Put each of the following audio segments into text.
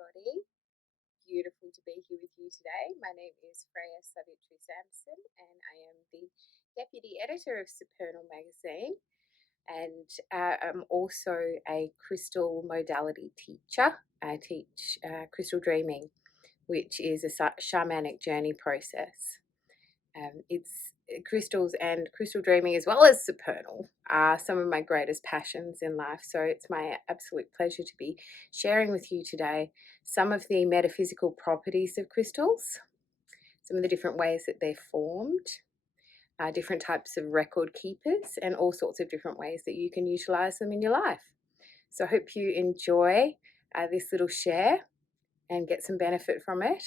everybody. Beautiful to be here with you today. My name is Freya Savitri Sampson and I am the Deputy Editor of Supernal magazine, and I'm also a crystal modality teacher. I teach crystal dreaming, which is a shamanic journey process. It's crystals and crystal dreaming, as well as supernal, are some of my greatest passions in life. So it's my absolute pleasure to be sharing with you today some of the metaphysical properties of crystals, some of the different ways that they're formed, different types of record keepers, and all sorts of different ways that you can utilize them in your life. So I hope you enjoy this little share and get some benefit from it.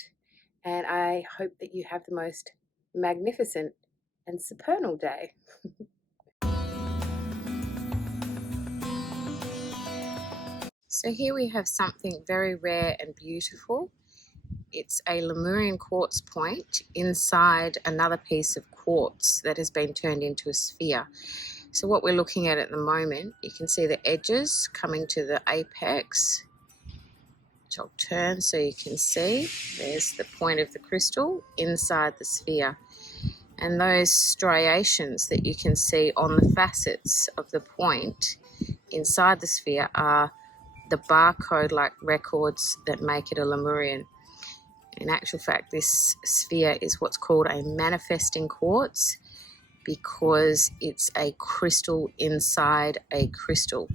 And I hope that you have the most magnificent and supernal day. So here we have something very rare and beautiful. It's a Lemurian quartz point inside another piece of quartz that has been turned into a sphere. So what we're looking at the moment, you can see the edges coming to the apex, which I'll turn so you can see. There's the point of the crystal inside the sphere. And those striations that you can see on the facets of the point inside the sphere are the barcode-like records that make it a Lemurian. In actual fact, this sphere is what's called a manifesting quartz because it's a crystal inside a crystal.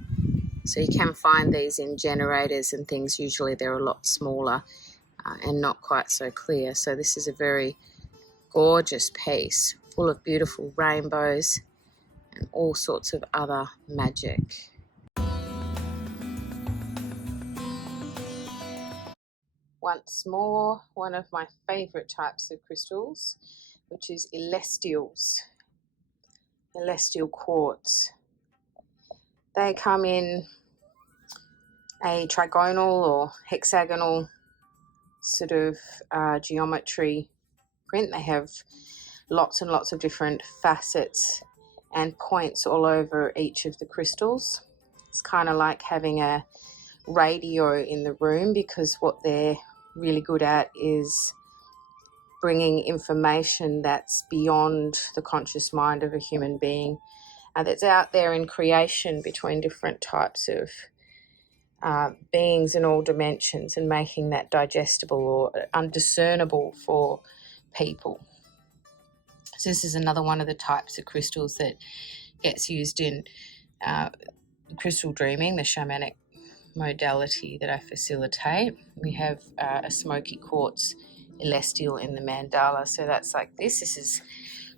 So you can find these in generators and things. Usually they're a lot smaller and not quite so clear. So this is a very gorgeous piece full of beautiful rainbows and all sorts of other magic. Once more, one of my favorite types of crystals, which is celestial quartz. They come in a trigonal or hexagonal sort of geometry print. They have lots and lots of different facets and points all over each of the crystals. It's kind of like having a radio in the room, because what they're really good at is bringing information that's beyond the conscious mind of a human being, that's out there in creation between different types of beings in all dimensions, and making that digestible or undiscernible for people. So this is another one of the types of crystals that gets used in crystal dreaming, the shamanic modality that I facilitate. We have a smoky quartz celestial in the mandala. So that's like this. This is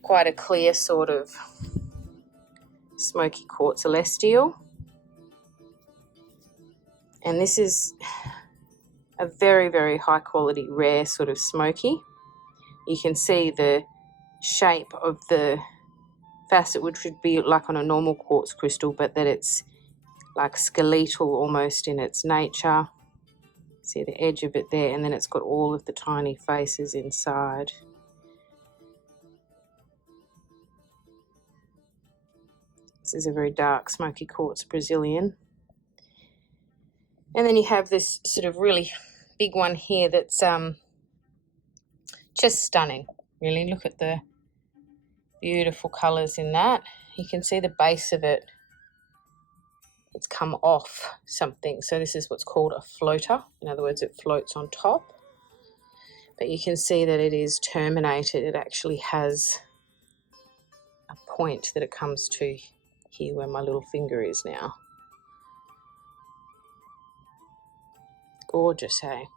quite a clear sort of smoky quartz celestial. And this is a very, very high quality, rare sort of smoky. You can see the shape of the facet, which would be like on a normal quartz crystal, but that it's like skeletal almost in its nature. See the edge of it there, and then it's got all of the tiny faces inside. This is a very dark smoky quartz Brazilian. And then you have this sort of really big one here that's just stunning, really. Look at the beautiful colours in that. You can see the base of it. It's come off something. So this is what's called a floater. In other words, it floats on top. But you can see that it is terminated. It actually has a point that it comes to here where my little finger is now. Gorgeous, hey?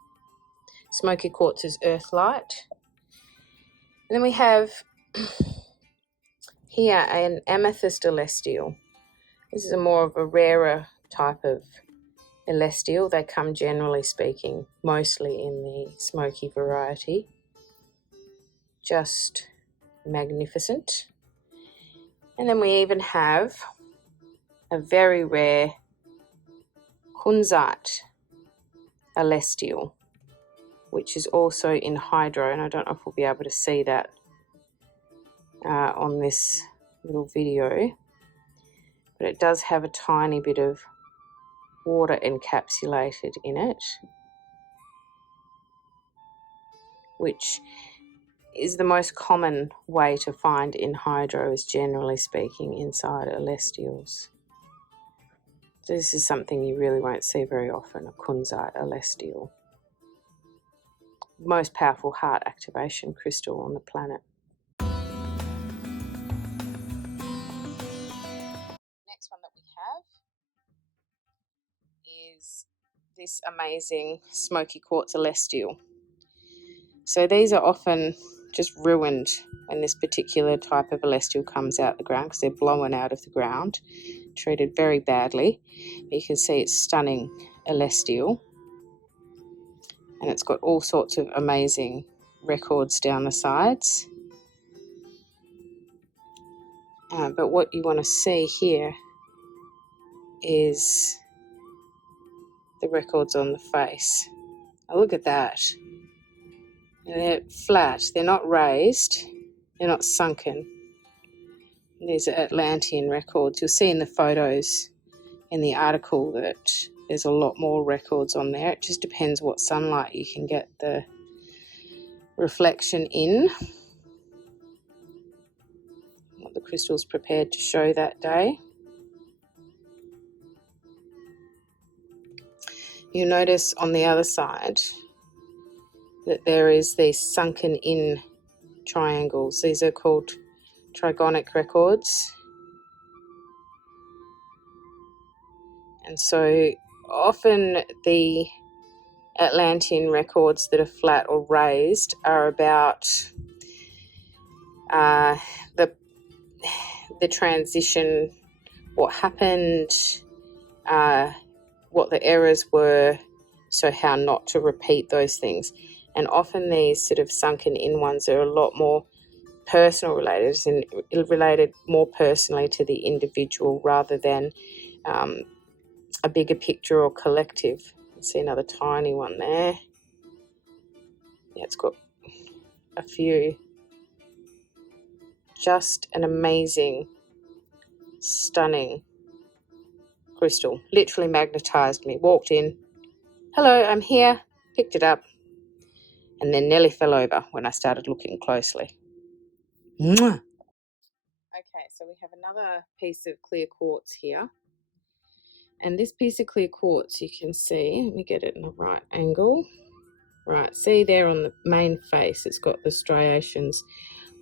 Smoky quartz is Eartheart. And then we have here an amethyst celestial. This is a more of a rarer type of celestial. They come, generally speaking, mostly in the smoky variety. Just magnificent. And then we even have a very rare kunzite celestial, which is also in hydro, and I don't know if we'll be able to see that on this little video, but it does have a tiny bit of water encapsulated in it. which is the most common way to find in hydros, generally speaking, inside celestials. So this is something you really won't see very often, a kunzite celestial. Most powerful heart activation crystal on the planet. Next one that we have is this amazing smoky quartz celestial. So these are often just ruined when this particular type of celestial comes out the ground because they're blown out of the ground, treated very badly. But you can see it's stunning celestial, and it's got all sorts of amazing records down the sides. But what you want to see here is the records on the face. Now look at that. They're flat, they're not raised, they're not sunken. These are Atlantean records. You'll see in the photos in the article that there's a lot more records on there. It just depends what sunlight you can get the reflection in, what the crystal's prepared to show that day. You'll notice on the other side that there is these sunken in triangles. These are called trigonic records. And so often the Atlantean records that are flat or raised are about the transition, what happened, what the errors were, so how not to repeat those things. And often these sort of sunken in ones are a lot more personal related and related more personally to the individual rather than a bigger picture or collective. Let's see another tiny one there. Yeah, it's got a few. Just an amazing, stunning crystal. Literally magnetized me. Walked in. Hello, I'm here. Picked it up. And then nearly fell over when I started looking closely. Mwah! Okay, so we have another piece of clear quartz here. And this piece of clear quartz, you can see, let me get it in the right angle. Right, see there on the main face, it's got the striations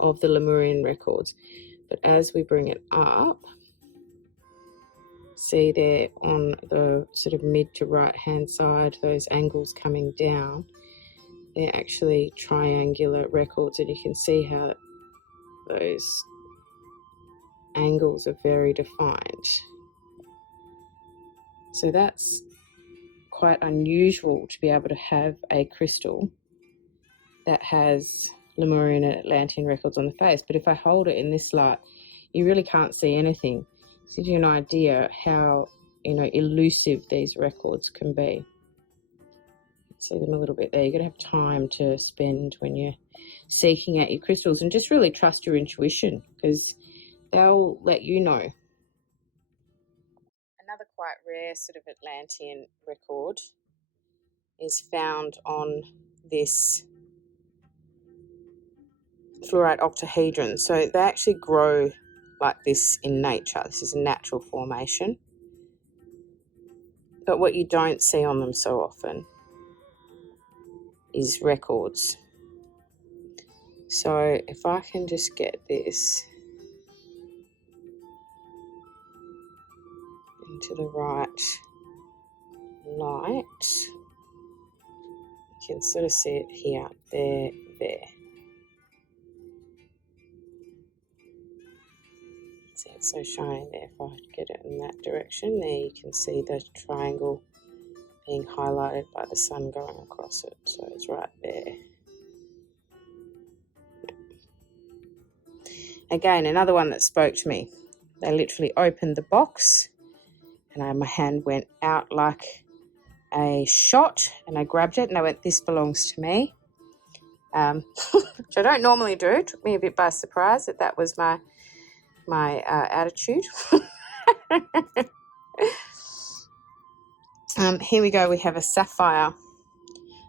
of the Lemurian records. But as we bring it up, see there on the sort of mid to right hand side, those angles coming down, they're actually triangular records, and you can see how those angles are very defined. So that's quite unusual to be able to have a crystal that has Lemurian and Atlantean records on the face. But if I hold it in this light, you really can't see anything. It gives you an idea how, elusive these records can be. See them a little bit there. You're going to have time to spend when you're seeking out your crystals, and just really trust your intuition because they'll let you know. Another quite rare sort of Atlantean record is found on this fluorite octahedron. So they actually grow like this in nature. This is a natural formation. But what you don't see on them so often is records. So if I can just get this into the right light, you can sort of see it here, there. See, it's so shiny there. If I get it in that direction, there you can see the triangle being highlighted by the sun going across it. So it's right there. Again, another one that spoke to me. They literally opened the box and my hand went out like a shot and I grabbed it and I went, this belongs to me. Which I don't normally do. It took me a bit by surprise that was my attitude. Here we go. We have a sapphire.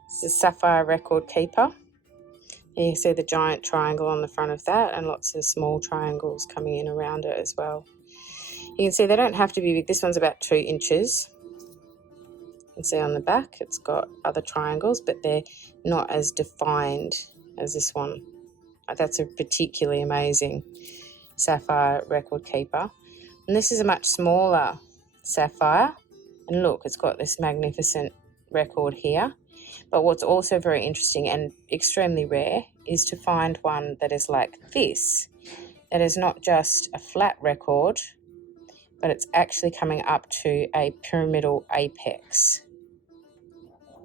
This is a sapphire record keeper. You can see the giant triangle on the front of that and lots of small triangles coming in around it as well. You can see they don't have to be big. This one's about 2 inches. You can see on the back it's got other triangles, but they're not as defined as this one. That's a particularly amazing sapphire record keeper. And this is a much smaller sapphire. And look, it's got this magnificent record here. But what's also very interesting and extremely rare is to find one that is like this. That is not just a flat record, but it's actually coming up to a pyramidal apex.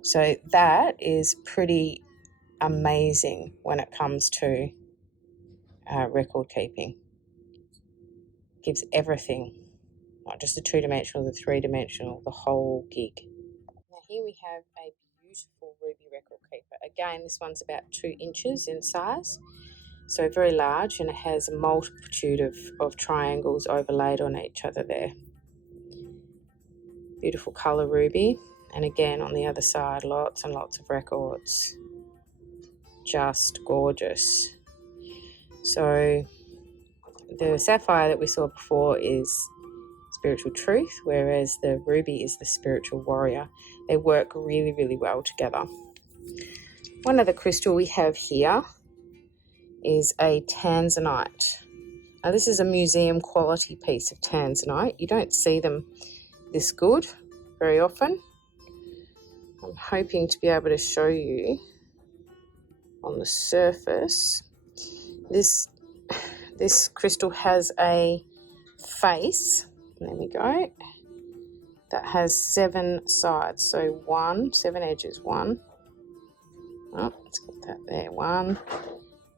So that is pretty amazing when it comes to record keeping. Gives everything, not just the 2-dimensional, the 3-dimensional, the whole gig. Now here we have a beautiful ruby record keeper. Again, this one's about 2 inches in size, so very large, and it has a multitude of triangles overlaid on each other there. Beautiful colour ruby, and again on the other side, lots and lots of records. Just gorgeous. So the sapphire that we saw before is spiritual truth, whereas the ruby is the spiritual warrior. They work really, really well together. One other crystal we have here is a tanzanite. Now this is a museum quality piece of tanzanite. You don't see them this good very often. I'm hoping to be able to show you on the surface. This crystal has a face, there we go, that has 7 sides. So 7 edges, 1. Oh, let's get that there, 1.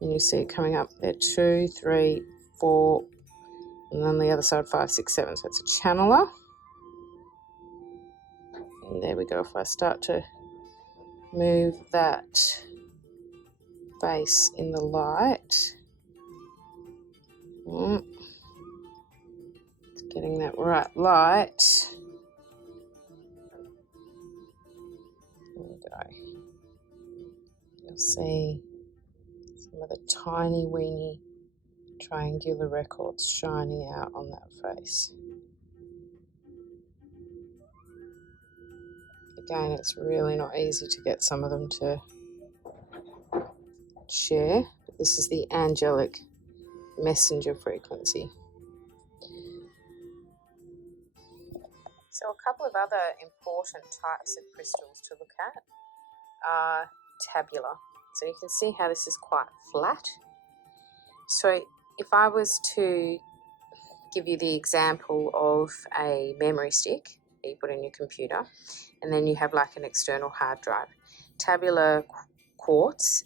And you see it coming up there, 2, 3, 4, and then the other side 5, 6, 7. So it's a channeler. And there we go. If I start to move that face in the light, getting that right light. There we go. You'll see some of the tiny weeny triangular records shining out on that face. Again, it's really not easy to get some of them to share. This is the angelic messenger frequency. So a couple of other important types of crystals to look at are tabular. So you can see how this is quite flat. So if I was to give you the example of a memory stick that you put in your computer, and then you have like an external hard drive. Tabular quartz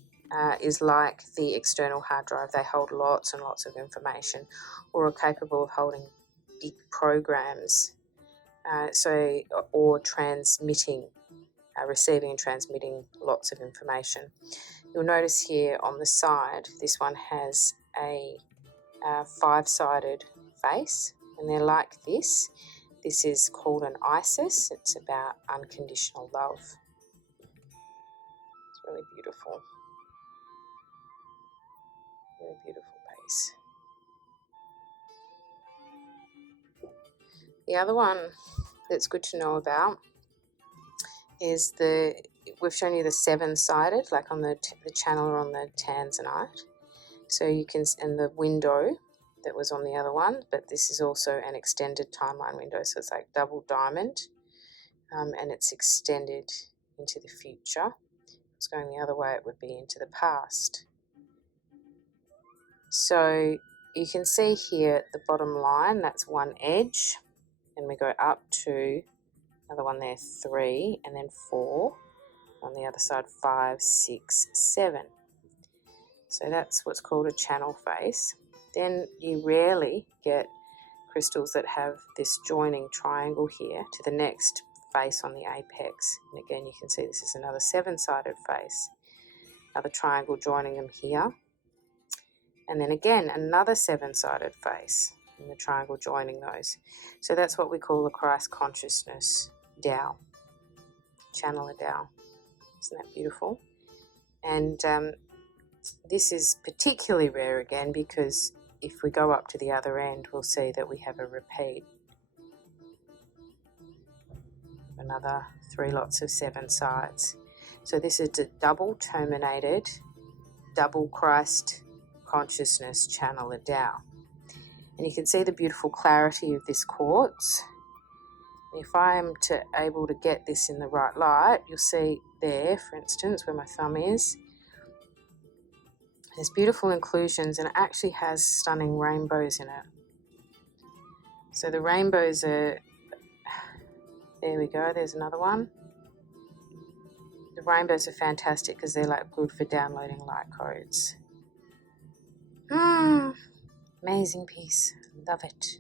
is like the external hard drive. They hold lots and lots of information, or are capable of holding big programs, or transmitting, receiving and transmitting lots of information. You'll notice here on the side, this one has a 5-sided face, and they're like this. This is called an Isis. It's about unconditional love. It's really beautiful. Really beautiful piece. The other one that's good to know about is we've shown you the 7-sided, like on the channeler on the tanzanite. So you can, and the window that was on the other one, but this is also an extended timeline window, so it's like double diamond, and it's extended into the future. If it's going the other way, it would be into the past. So you can see here at the bottom line, that's one edge, and we go up to another one there, 3, and then 4. On the other side, 5, 6, 7. So that's what's called a channel face. Then you rarely get crystals that have this joining triangle here to the next face on the apex. And again, you can see this is another 7-sided face. Another triangle joining them here. And then again, another 7-sided face and the triangle joining those. So that's what we call a Christ consciousness Tao, channeler Tao. Isn't that beautiful? And This is particularly rare again because if we go up to the other end, we'll see that we have a repeat. Another 3 lots of 7 sides. So this is a double terminated, double Christ consciousness channel of Tao. And you can see the beautiful clarity of this quartz. If I am able to get this in the right light, you'll see there, for instance, where my thumb is, there's beautiful inclusions, and it actually has stunning rainbows in it. So the rainbows are, there we go, there's another one. The rainbows are fantastic because they're like good for downloading light codes. Amazing piece, love it.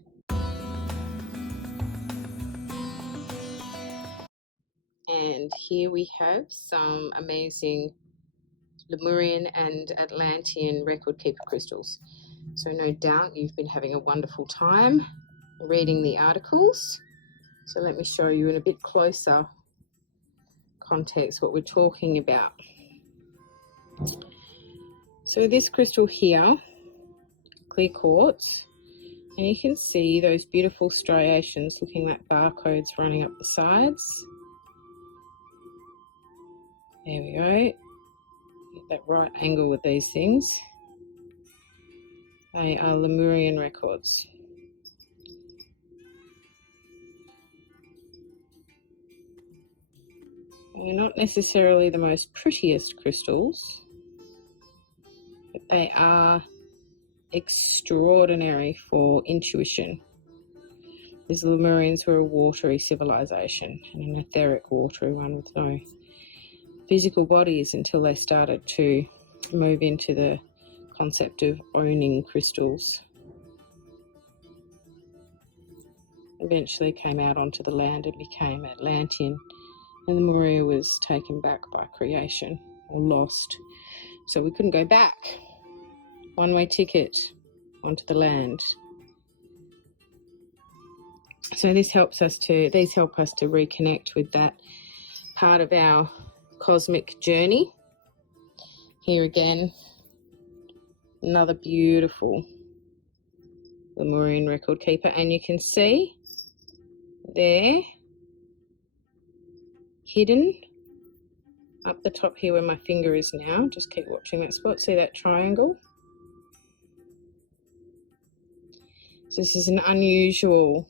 And here we have some amazing Lemurian and Atlantean record keeper crystals. So no doubt you've been having a wonderful time reading the articles. So let me show you in a bit closer context what we're talking about. So this crystal here, clear quartz, and you can see those beautiful striations looking like barcodes running up the sides. There we go. Get that right angle with these things. They are Lemurian records. They're not necessarily the most prettiest crystals, but they are extraordinary for intuition. These Lemurians were a watery civilization, and an etheric watery one with no physical bodies until they started to move into the concept of owning crystals. Eventually came out onto the land and became Atlantean, and the Moria was taken back by creation, or lost. So we couldn't go back. One-way ticket onto the land. So these help us to reconnect with that part of our cosmic journey. Here again, another beautiful Lemurian record keeper, and you can see there, hidden up the top here where my finger is now, just keep watching that spot, see that triangle? So this is an unusual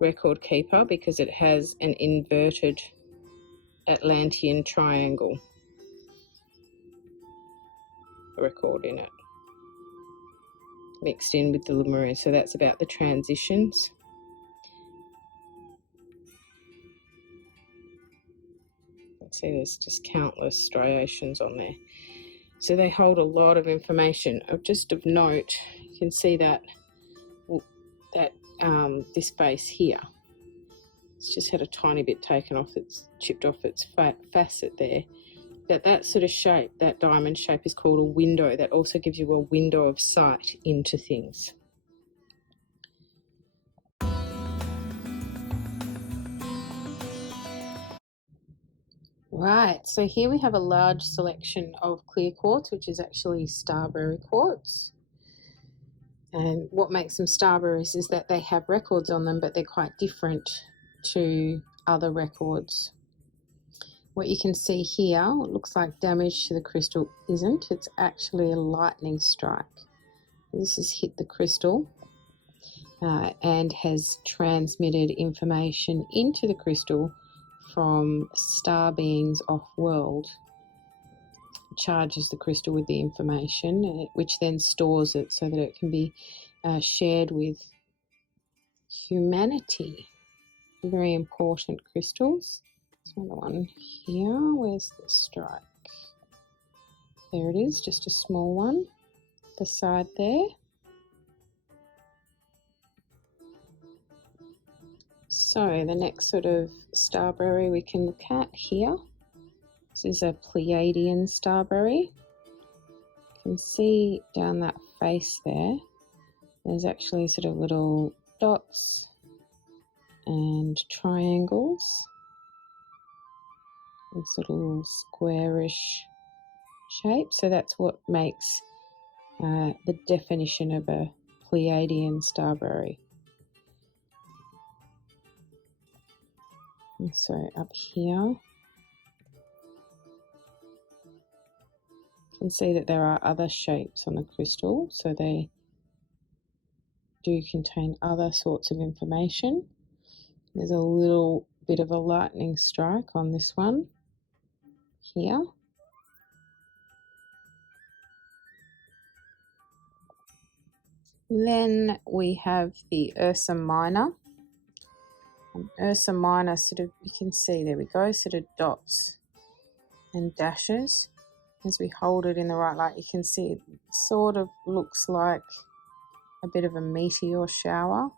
record keeper because it has an inverted Atlantean triangle record in it, mixed in with the Lemurian. So that's about the transitions. Let's see, there's just countless striations on there. So they hold a lot of information. Just of note, you can see that this face here, it's just had a tiny bit taken off, it's chipped off its facet there. But that sort of shape, that diamond shape, is called a window. That also gives you a window of sight into things. Right, so here we have a large selection of clear quartz, which is actually starberry quartz. And what makes them starberries is that they have records on them, but they're quite different to other records. What you can see here, it looks like damage to the crystal, isn't. It's actually a lightning strike. This has hit the crystal and has transmitted information into the crystal from star beings off-world. Charges the crystal with the information, which then stores it so that it can be shared with humanity. Very important crystals. There's another one here. Where's the strike? There it is, just a small one. The side there. So the next sort of starberry we can look at here. This is a Pleiadian starberry. You can see down that face there, there's actually sort of little dots and triangles. This little squarish shape. So that's what makes the definition of a Pleiadian starberry. And so up here, you can see that there are other shapes on the crystal, so they do contain other sorts of information. There's a little bit of a lightning strike on this one here. Then we have the Ursa Minor. And Ursa Minor, sort of, you can see, there we go, sort of dots and dashes. As we hold it in the right light, you can see it sort of looks like a bit of a meteor shower.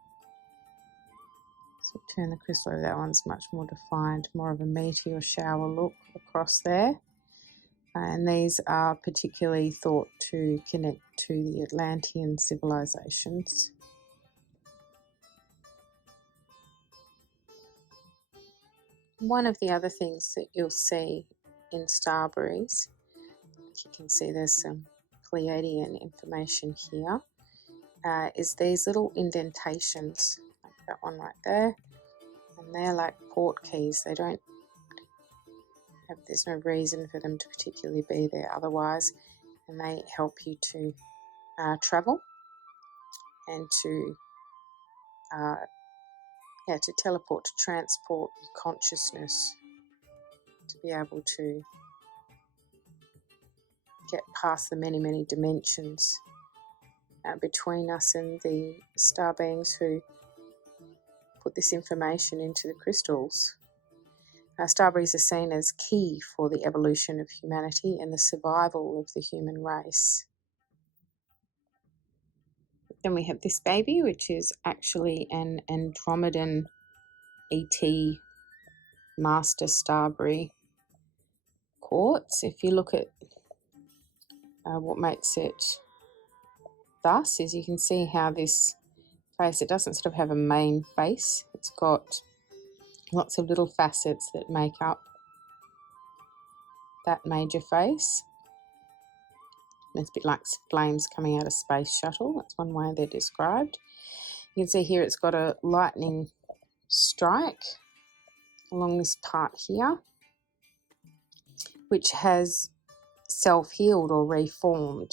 So turn the crystal over, that one's much more defined, more of a meteor shower look across there. And these are particularly thought to connect to the Atlantean civilizations. One of the other things that you'll see in starberries, you can see there's some Pleiadian information here, is these little indentations, like that one right there, and they're like port keys. They don't have, there's no reason for them to particularly be there otherwise, and they help you to travel and to teleport, to transport your consciousness, to be able to get past the many, many dimensions between us and the star beings who put this information into the crystals. Starberries are seen as key for the evolution of humanity and the survival of the human race. Then we have this baby, which is actually an Andromedan ET master starberry quartz. If you look at what makes it thus, is you can see how this face, it doesn't sort of have a main face. It's got lots of little facets that make up that major face. It's a bit like flames coming out of space shuttle. That's one way they're described. You can see here it's got a lightning strike along this part here, which has self-healed or reformed.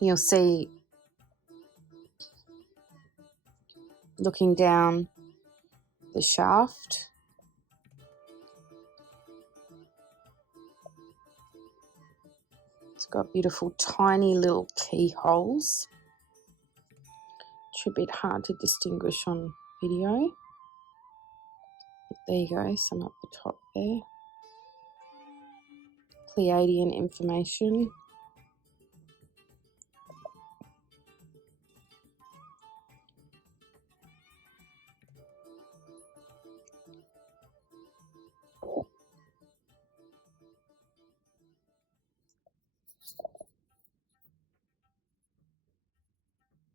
You'll see, looking down the shaft, it's got beautiful tiny little keyholes, which are a bit hard to distinguish on video. But there you go, some up the top there. Pleiadian information.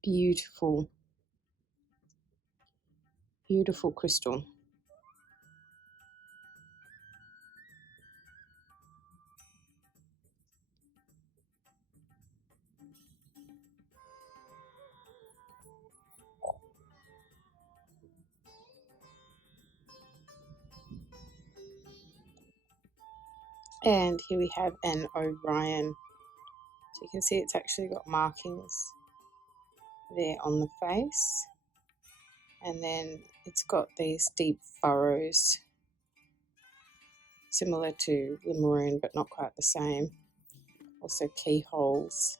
Beautiful, beautiful crystal. And here we have an Orion. So you can see it's actually got markings there on the face, and then it's got these deep furrows similar to the maroon but not quite the same. Also keyholes.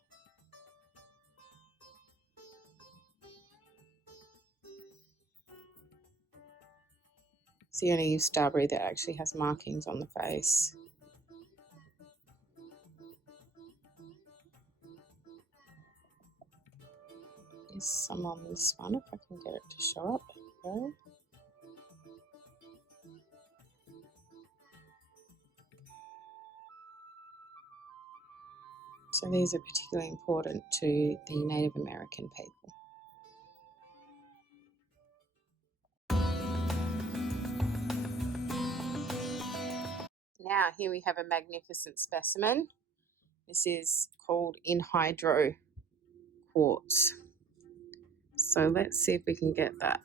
It's the only starberry that actually has markings on the face. There's some on this one, if I can get it to show up. There we go. So these are particularly important to the Native American people. Now here we have a magnificent specimen. This is called anhydro quartz. So let's see if we can get that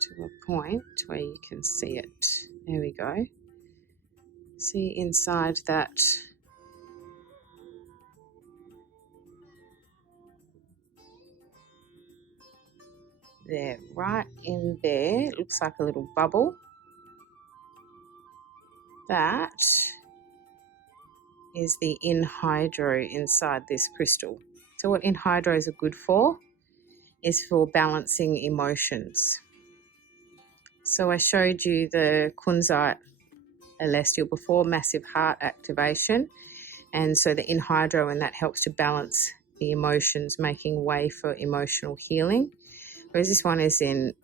to a point where you can see it. There we go. See inside that there, right in there, it looks like a little bubble. That is the anhydro inside this crystal. So what anhydros are good for is for balancing emotions. So I showed you the kunzite celestial before, massive heart activation, and so the anhydro, and that helps to balance the emotions, making way for emotional healing. Whereas this one is in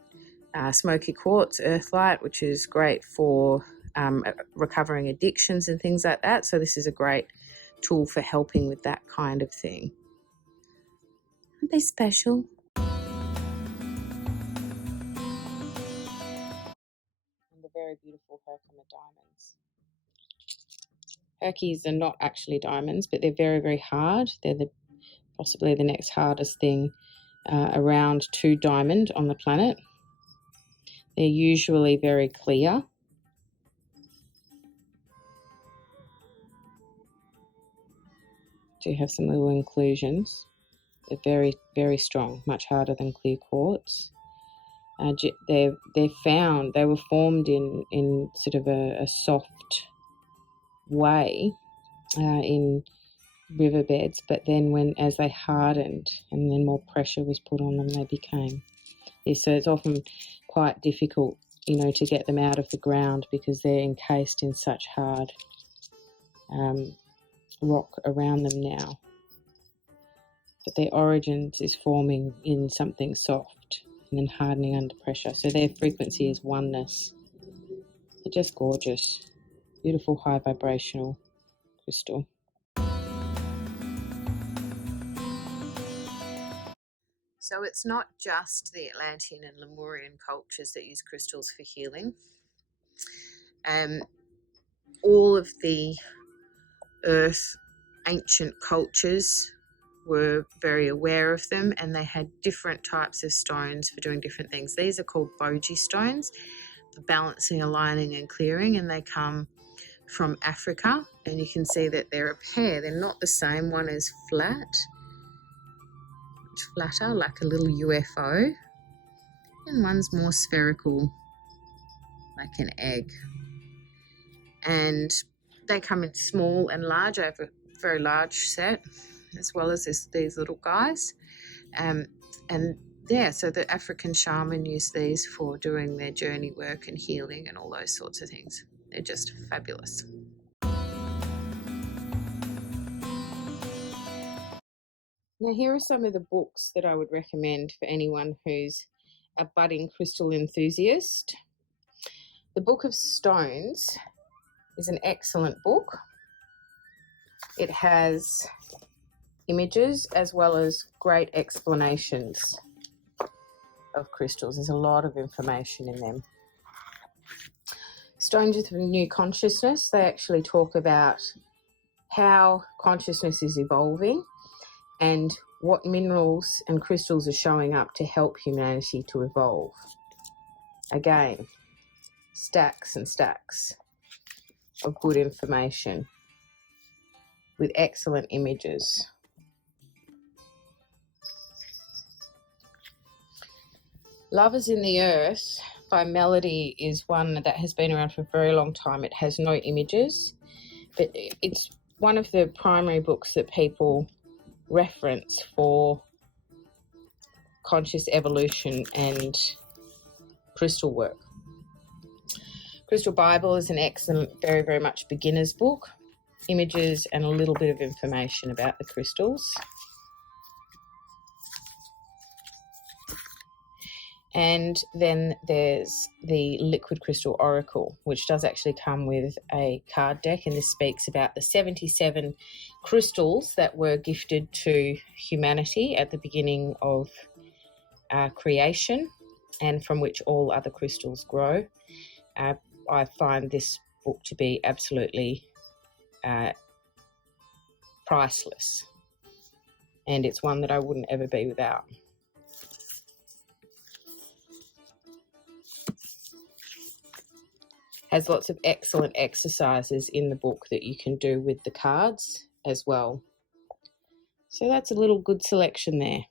smoky quartz, Eartheart, which is great for recovering addictions and things like that. So this is a great tool for helping with that kind of thing. Aren't they special? And the very beautiful Herkimer diamonds. Herkies are not actually diamonds, but they're very, very hard. They're possibly the next hardest thing around to diamond on the planet. They're usually very clear. Do have some little inclusions. They're very, very strong, much harder than clear quartz. They were formed in sort of a soft way in riverbeds, but then as they hardened and then more pressure was put on them, they became this. So it's often quite difficult, to get them out of the ground because they're encased in such hard rock around them now. But their origins is forming in something soft and then hardening under pressure. So their frequency is oneness. They're just gorgeous. Beautiful high vibrational crystal. So it's not just the Atlantean and Lemurian cultures that use crystals for healing. All of the Earth ancient cultures were very aware of them, and they had different types of stones for doing different things. These are called bogie stones, for balancing, aligning and clearing, and they come from Africa, and you can see that they're a pair. They're not the same. One is flat, much flatter, like a little UFO, and one's more spherical, like an egg. And they come in small and large. I have a very large set, as well as these little guys. So the African shaman used these for doing their journey work and healing and all those sorts of things. They're just fabulous. Now here are some of the books that I would recommend for anyone who's a budding crystal enthusiast. The Book of Stones is an excellent book. It has images as well as great explanations of crystals. There's a lot of information in them. Stones with New Consciousness, they actually talk about how consciousness is evolving and what minerals and crystals are showing up to help humanity to evolve. Again, stacks and stacks of good information with excellent images. Lovers in the Earth by Melody is one that has been around for a very long time. It has no images, but it's one of the primary books that people reference for conscious evolution and crystal work. Crystal Bible is an excellent, very, very much beginner's book. Images and a little bit of information about the crystals. And then there's the Liquid Crystal Oracle, which does actually come with a card deck, and this speaks about the 77 crystals that were gifted to humanity at the beginning of creation, and from which all other crystals grow. I find this book to be absolutely priceless, and it's one that I wouldn't ever be without. Has lots of excellent exercises in the book that you can do with the cards as well. So that's a little good selection there.